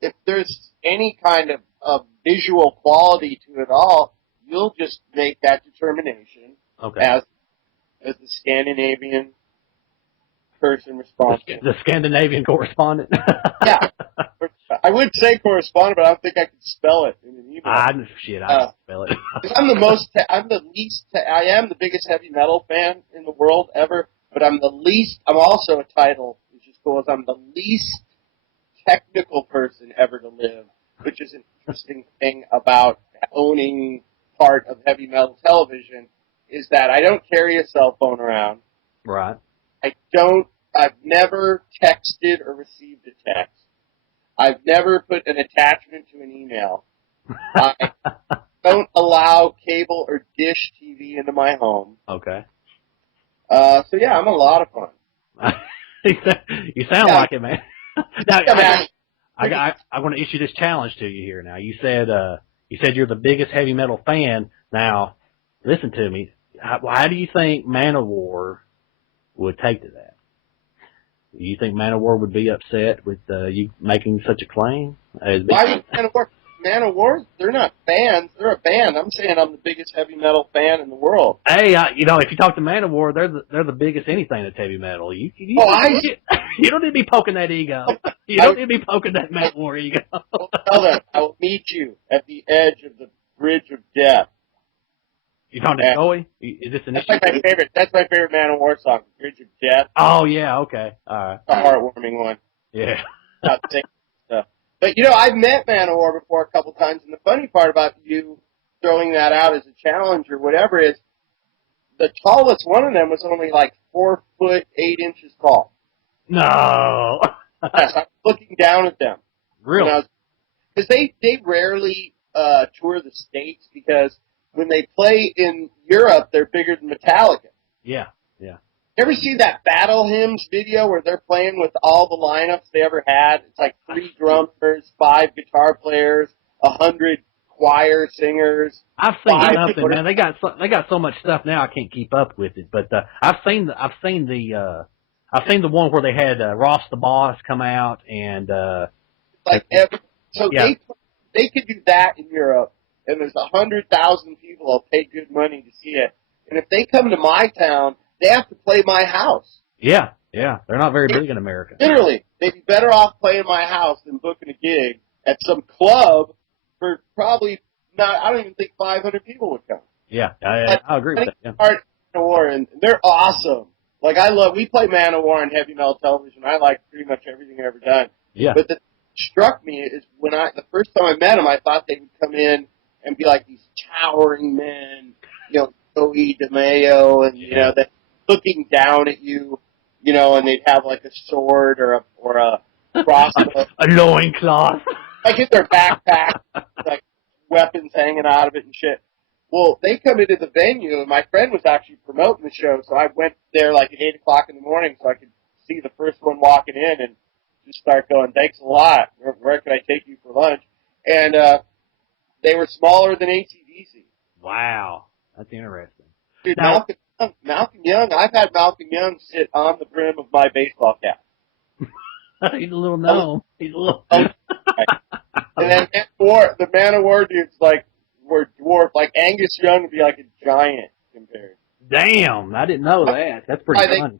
If there's any kind of visual quality to it all, you'll just make that determination as the Scandinavian person responsible. The Scandinavian correspondent. Yeah. I would say correspondent, but I don't think I could spell it in an email. I can spell it. I am the biggest heavy metal fan in the world ever, but I'm also a title, which is cool, I'm the least technical person ever to live, which is an interesting thing about owning part of Heavy Metal Television, is that I don't carry a cell phone around. Right. I've never texted or received a text. I've never put an attachment to an email. I don't allow cable or dish TV into my home. Okay. So yeah, I'm a lot of fun. You sound like it, man. Now, I want to issue this challenge to you here. Now, you said you're the biggest heavy metal fan. Now, listen to me. How do you think Man-O-War would take to that? Do you think Man-O-War would be upset with you making such a claim? Why would Man-O-War? Man-O-War, they're not fans. They're a band. I'm saying I'm the biggest heavy metal fan in the world. Hey, if you talk to Man-O-War, they're the biggest anything that's heavy metal. You don't need to be poking that ego. You don't need to be poking that Man-O-War ego. Tell them I will meet you at the edge of the bridge of death. You talking to Joey? Is this an issue? That's my favorite Man-O-War song, Bridge of Death. Oh yeah, okay, all right. A heartwarming one. Yeah. Not saying stuff. But I've met Man-O-War before a couple times, and the funny part about you throwing that out as a challenge or whatever is, the tallest one of them was only like 4 foot 8 inches tall. No. Yes, I was looking down at them. Really? Because they rarely tour the States, because when they play in Europe, they're bigger than Metallica. Yeah. You ever see that Battle Hymns video where they're playing with all the lineups they ever had? It's like 3 drummers, 5 guitar players, 100 choir singers. I've seen something, man. They got so much stuff now I can't keep up with it. But I've seen the one where they had Ross the Boss come out and they could do that in Europe, and there's 100,000 people who'll pay good money to see it. And if they come to my town, they have to play my house. Yeah. They're not very big in America. Literally, they'd be better off playing my house than booking a gig at some club for probably not. I don't even think 500 people would come. Yeah, I agree with that. Yeah. Man-O-War, and they're awesome. Like we play Man-O-War on Heavy Metal Television. I like pretty much everything I've ever done. Yeah. But the struck me is the first time I met them, I thought they would come in and be like these towering men, Joey DeMaio, and they're looking down at you, and they'd have like a sword or a crossbow, a loincloth, like in their backpack, like weapons hanging out of it and shit. Well, they come into the venue, and my friend was actually promoting the show, so I went there like at 8 o'clock in the morning so I could see the first one walking in and just start going, "Thanks a lot. Where can I take you for lunch?" And They were smaller than AC/DC. Wow, that's interesting. Dude, Now, Malcolm Young, I've had Malcolm Young sit on the brim of my baseball cap. he's a little gnome. He's a little. And then the Man of War dudes were dwarfed. Like Angus Young would be like a giant compared. Damn, I didn't know that. That's pretty funny.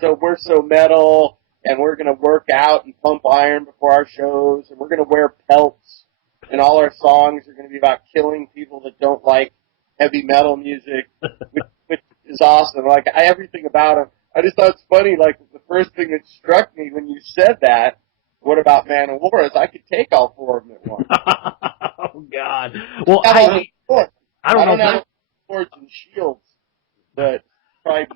So we're so metal, and we're gonna work out and pump iron before our shows, and we're gonna wear pelts, and all our songs are gonna be about killing people that don't like heavy metal music, which is awesome. Like everything about them. I just thought it's funny. Like the first thing that struck me when you said that, what about Man of War, is I could take all four of them at once. Oh God. Well, I don't know. Have swords and shields, but probably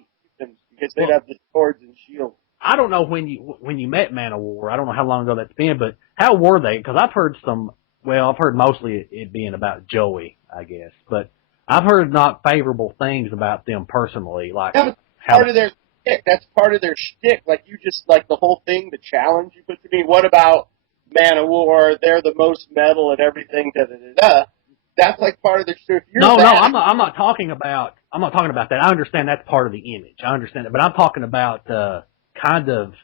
them because they'd have the swords and shields. I don't know when you met Man of War. I don't know how long ago that's been, but how were they? Because I've heard I've heard mostly it being about Joey, I guess, but I've heard not favorable things about them personally. Like part of their shtick. That's part of their shtick. Like you just like the whole thing, the challenge you put to me. What about Man of War? They're the most metal and everything. Da da da da. That's like part of their shtick. No, I'm not talking about that. I understand that's part of the image. I understand it, but I'm talking about kind of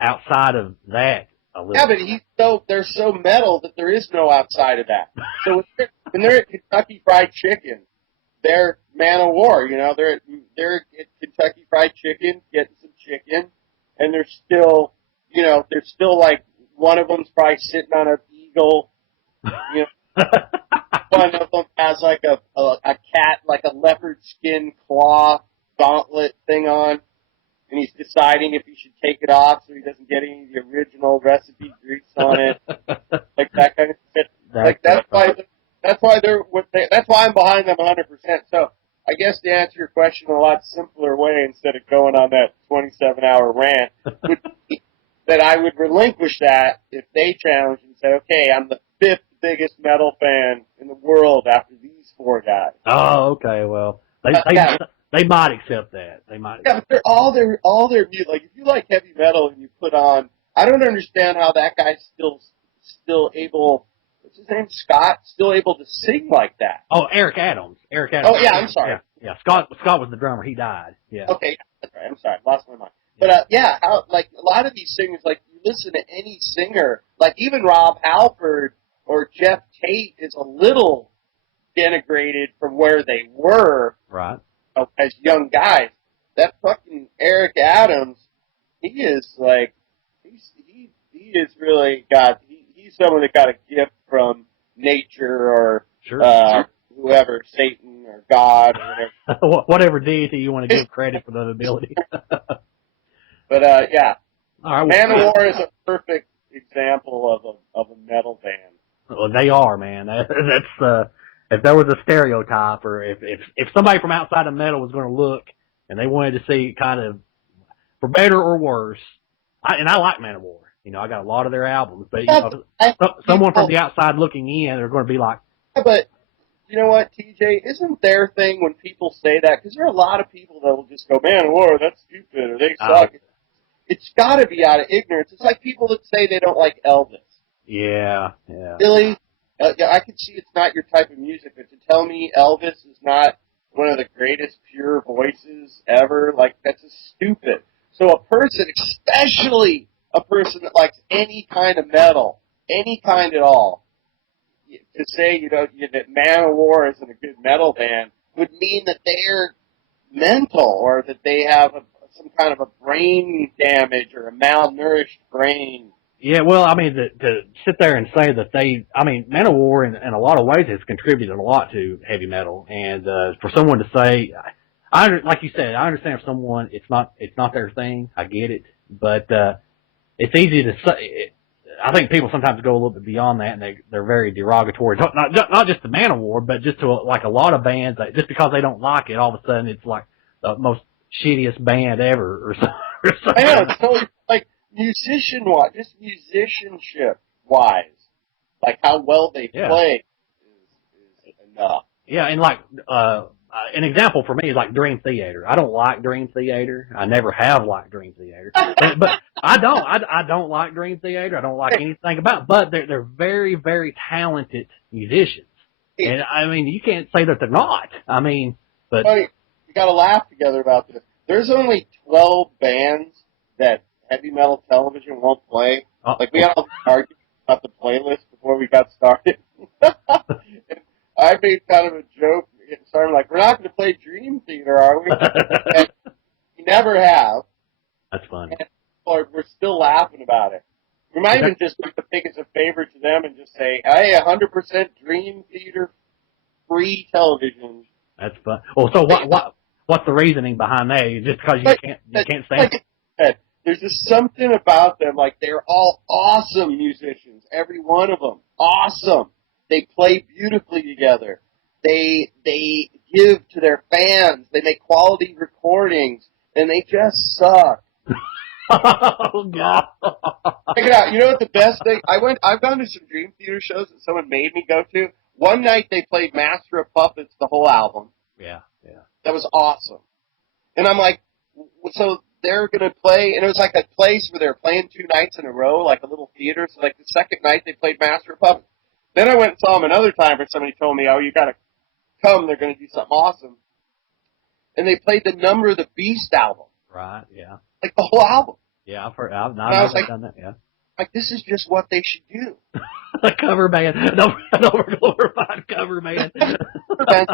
outside of that a little. Yeah, but they're so metal that there is no outside of that. So when they're at Kentucky Fried Chicken, they're Man of War. You know, they're at Kentucky Fried Chicken getting some chicken, and they're still like one of them's probably sitting on an eagle. You know, one of them has like a cat, like a leopard skin claw gauntlet thing on. And he's deciding if he should take it off so he doesn't get any of the original recipe grease on it, like that kind of shit. That's why I'm behind them 100%. So I guess to answer your question in a lot simpler way, instead of going on that 27-hour rant, would be that I would relinquish that if they challenged and said, "Okay, I'm the 5th biggest metal fan in the world after these 4 guys." Oh, okay. Well, they might accept that. They might. Yeah, but they're all their music. Like if you like heavy metal and you put on, I don't understand how that guy's still able. What's his name? Scott. Still able to sing like that. Oh, Eric Adams. Oh yeah, I'm sorry. Yeah. Scott was the drummer. He died. Yeah. Okay, that's right. I'm sorry, lost my mind. But how like a lot of these singers, like you listen to any singer, like even Rob Halford or Jeff Tate is a little denigrated from where they were. Right. As young guys, that fucking Eric Adams, he is like, he is really he's someone that got a gift from nature or whoever, Satan or God or whatever. Whatever deity you want to give credit for that ability. But yeah, all right, Man of War is a perfect example of a metal band. Well, they are, man. That's if there was a stereotype, or if somebody from outside of metal was going to look and they wanted to see kind of for better or worse, I like Man of War. You know, I got a lot of their albums, but someone from the outside looking in, they're going to be like, yeah, but you know what, TJ? Isn't their thing when people say that? Because there are a lot of people that will just go, Man of War, that's stupid, or they suck. It's got to be out of ignorance. It's like people that say they don't like Elvis. Yeah. Really? I can see it's not your type of music, but to tell me Elvis is not one of the greatest pure voices ever, like, that's just stupid. So a person, especially a person that likes any kind of metal, any kind at all, to say, that Man of War isn't a good metal band would mean that they're mental or that they have some kind of a brain damage or a malnourished brain. Yeah, well, I mean, to sit there and say that Man of War in a lot of ways has contributed a lot to heavy metal, and for someone to say, like you said, I understand if someone it's not their thing, I get it, but it's easy to say. I think people sometimes go a little bit beyond that, and they're very derogatory. Not just to Man of War, but just to like a lot of bands. Just because they don't like it, all of a sudden it's like the most shittiest band ever, or something. I know, it's totally like musicianship-wise, like how well they play is enough. Yeah, and like an example for me is like Dream Theater. I don't like Dream Theater. I never have liked Dream Theater, but I don't like Dream Theater. I don't like anything about it, but they're very, very talented musicians. And I mean, you can't say that they're not. I mean, but Funny, we got to laugh together about this. There's only 12 bands that heavy metal television won't play. Like, we had all the arguments about the playlist before we got started. And I made kind of a joke. So I'm like, we're not going to play Dream Theater, are we? And we never have. That's funny. And we're still laughing about it. We might even just pick as a favor to them and just say, hey, 100% Dream Theater free television. That's fun. Well, so what's the reasoning behind that? Just because you can't stand it? There's just something about them, like they're all awesome musicians, every one of them, awesome. They play beautifully together. They give to their fans. They make quality recordings, and they just suck. Oh God! Check it out. You know what the best thing? I've gone to some Dream Theater shows that someone made me go to. One night they played Master of Puppets, the whole album. Yeah. That was awesome. And I'm like, so they're going to play, and it was like a place where they were playing 2 nights in a row, like a little theater. So like the second night they played Master of Puppets. Then I went and saw them another time where somebody told me, oh, you got to come, they're going to do something awesome. And they played the Number of the Beast album. Right, yeah. Like the whole album. Yeah, I've heard. I've done that, yeah. Like, this is just what they should do. A cover band. An overglorified cover band. They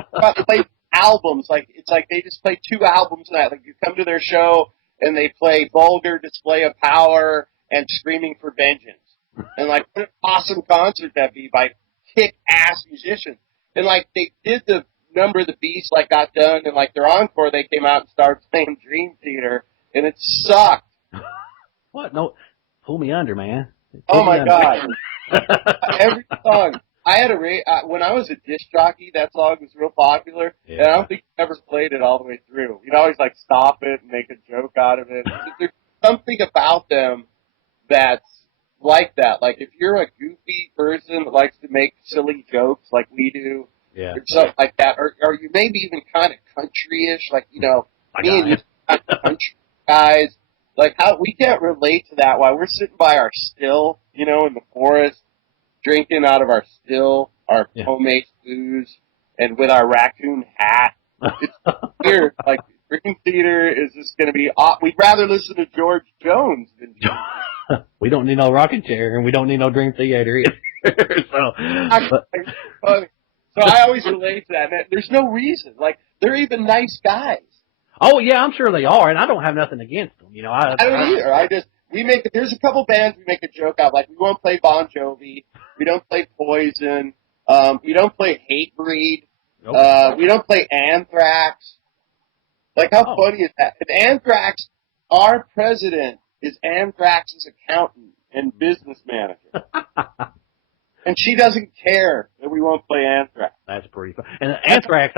play albums. Like, it's like they just play 2 albums a night. Like, you come to their show and they play Vulgar Display of Power and Screaming for Vengeance. And like, what an awesome concert that'd be by kick-ass musicians. And like, they did the Number of the Beast, like, got done, and like, their encore, they came out and started playing Dream Theater, and it sucked. What? No, pull me under, man. Oh my God. Every song. I had when I was a disc jockey, that song was real popular, and I don't think I ever played it all the way through. You'd always like stop it and make a joke out of it. There's something about them that's like that. Like, if you're a goofy person that likes to make silly jokes like we do, or something like that, or you maybe even kind of country-ish, like, you know, me and you kind of country guys, like, how we can't relate to that while we're sitting by our still, you know, in the forest, drinking out of our still, our homemade booze, and with our raccoon hat. It's weird. Like, Dream Theater is just going to be, we'd rather listen to George Jones than We don't need no rocking chair, and we don't need no Dream Theater either. So I always relate to that. There's no reason. Like, they're even nice guys. Oh yeah, I'm sure they are, and I don't have nothing against them. You know, I don't either. There's a couple bands we make a joke out. Like, we won't play Bon Jovi. We don't play Poison. We don't play Hatebreed. Nope. We don't play Anthrax. Like, how funny is that? If Anthrax, our president is Anthrax's accountant and business manager. And she doesn't care that we won't play Anthrax. That's pretty fun. And Anthrax,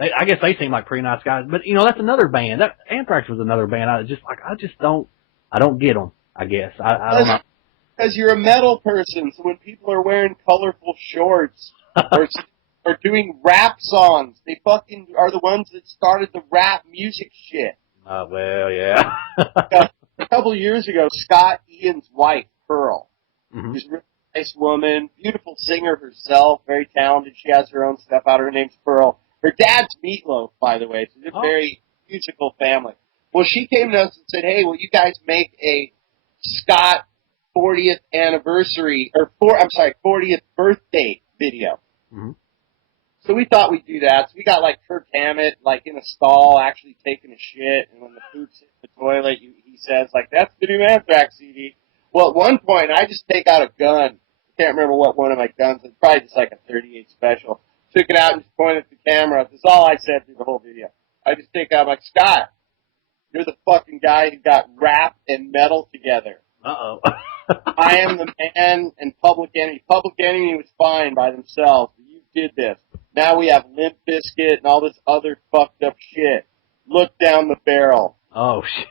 I guess they seem like pretty nice guys. But, you know, that's another band. Anthrax was another band. I don't get them, I guess. I don't know. Because you're a metal person, so when people are wearing colorful shorts or doing rap songs, they fucking are the ones that started the rap music shit. Well, yeah. A couple of years ago, Scott Ian's wife, Pearl, she's a really nice woman, beautiful singer herself, very talented. She has her own stuff out. Her name's Pearl. Her dad's Meatloaf, by the way, so it's a very musical family. Well, she came to us and said, hey, will you guys make a Scott 40th anniversary, 40th birthday video? Mm-hmm. So we thought we'd do that. So we got, like, Kirk Hammett, like, in a stall actually taking a shit, and when the poop's in the toilet, he says, like, that's the new Anthrax CD. Well, at one point, I just take out a gun. I can't remember what one of my guns is. Probably just like a 38 special. Took it out and just pointed at the camera. That's all I said through the whole video. I just take out, I'm like, Scott, you're the fucking guy who got rap and metal together. Uh-oh. I am the man and Public Enemy. Public Enemy was fine by themselves, but you did this. Now we have Limp Bizkit and all this other fucked up shit. Look down the barrel. Oh, shit.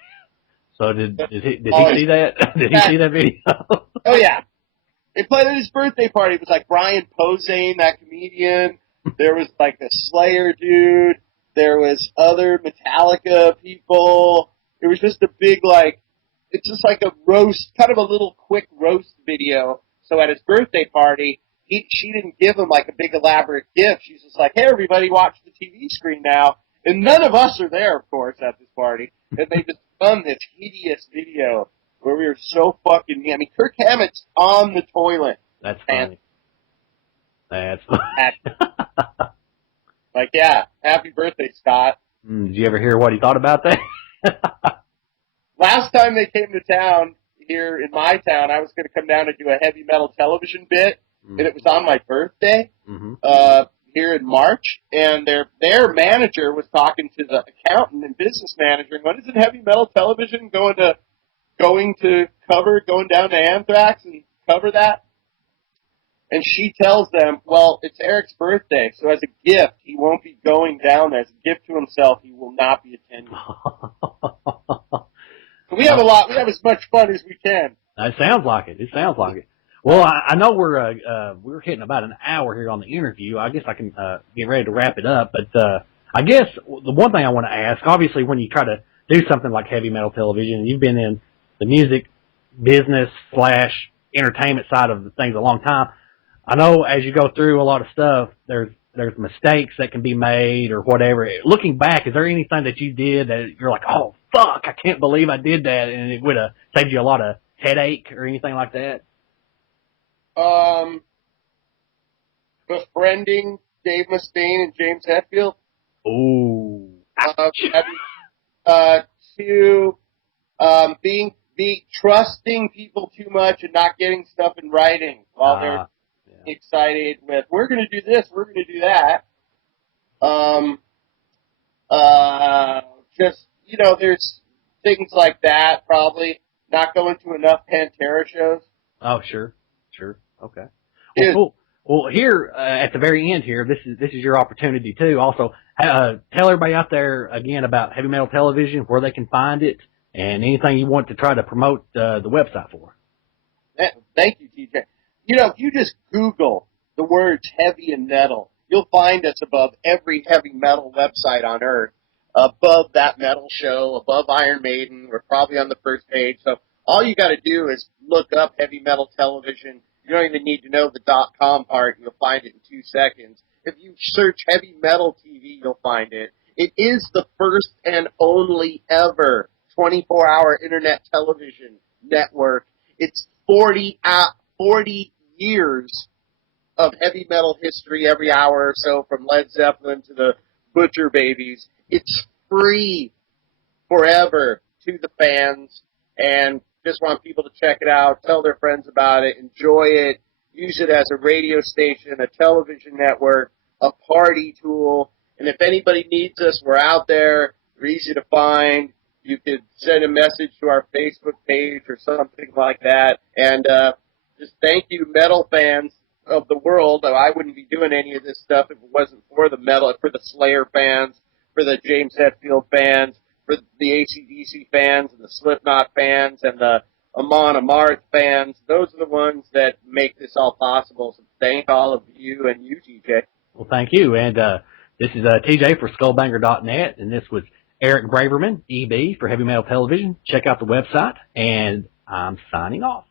So did he see that? Did he see that video? Oh, yeah. They played at his birthday party. It was like Brian Posehn, that comedian. There was like a Slayer dude. There was other Metallica people. It was just a big, like, it's just like a roast, kind of a little quick roast video. So at his birthday party, she didn't give him like a big elaborate gift. She's just like, hey, everybody, watch the TV screen now. And none of us are there, of course, at this party. And they just done this hideous video where we were so fucking mean. I mean, Kirk Hammett's on the toilet. That's funny. That's funny. Like, yeah, happy birthday, Scott. Did you ever hear what he thought about that? Last time they came to town, here in my town, I was going to come down and do a heavy metal television bit, and it was on my birthday, here in March, and their manager was talking to the accountant and business manager, and when isn't heavy metal television going down to Anthrax and cover that? And she tells them, well, it's Eric's birthday, so as a gift, he won't be going down there. As a gift to himself, he will not be attending. So we have as much fun as we can. It sounds like it. Well, I know we're hitting about an hour here on the interview. I guess I can get ready to wrap it up. But I guess the one thing I want to ask, obviously, when you try to do something like heavy metal television, you've been in the music business / entertainment side of the things a long time. I know as you go through a lot of stuff, there's mistakes that can be made or whatever. Looking back, is there anything that you did that you're like, oh, fuck, I can't believe I did that, and it would have saved you a lot of headache or anything like that? Befriending Dave Mustaine and James Hetfield. Ooh. Trusting people too much and not getting stuff in writing while they're excited with, we're going to do this, we're going to do that. There's things like that, probably. Not going to enough Pantera shows. Oh, sure. Okay. Well, cool. Well, here at the very end here, this is your opportunity too. Also, tell everybody out there again about heavy metal television, where they can find it, and anything you want to try to promote the website for. Thank you, TJ. If you just Google the words heavy and metal, you'll find us above every heavy metal website on earth. Above that metal show, above Iron Maiden, we're probably on the first page. So all you got to do is look up heavy metal television. You don't even need to know the .com part. You'll find it in 2 seconds. If you search heavy metal TV, you'll find it. It is the first and only ever 24-hour internet television network. It's 40 years of heavy metal history every hour or so, from Led Zeppelin to the Butcher Babies. It's free forever to the fans, and just want people to check it out, tell their friends about it, enjoy it, use it as a radio station, a television network, a party tool. And if anybody needs us, we're out there. We're easy to find. You could send a message to our Facebook page or something like that. And just thank you, metal fans of the world. I wouldn't be doing any of this stuff if it wasn't for the metal, for the Slayer fans, for the James Hetfield fans, for the AC/DC fans and the Slipknot fans and the Amon Amarth fans. Those are the ones that make this all possible. So thank all of you and you, TJ. Well, thank you. And this is TJ for skullbanger.net, and this was Eric Braverman, EB, for Heavy Metal Television. Check out the website, and I'm signing off.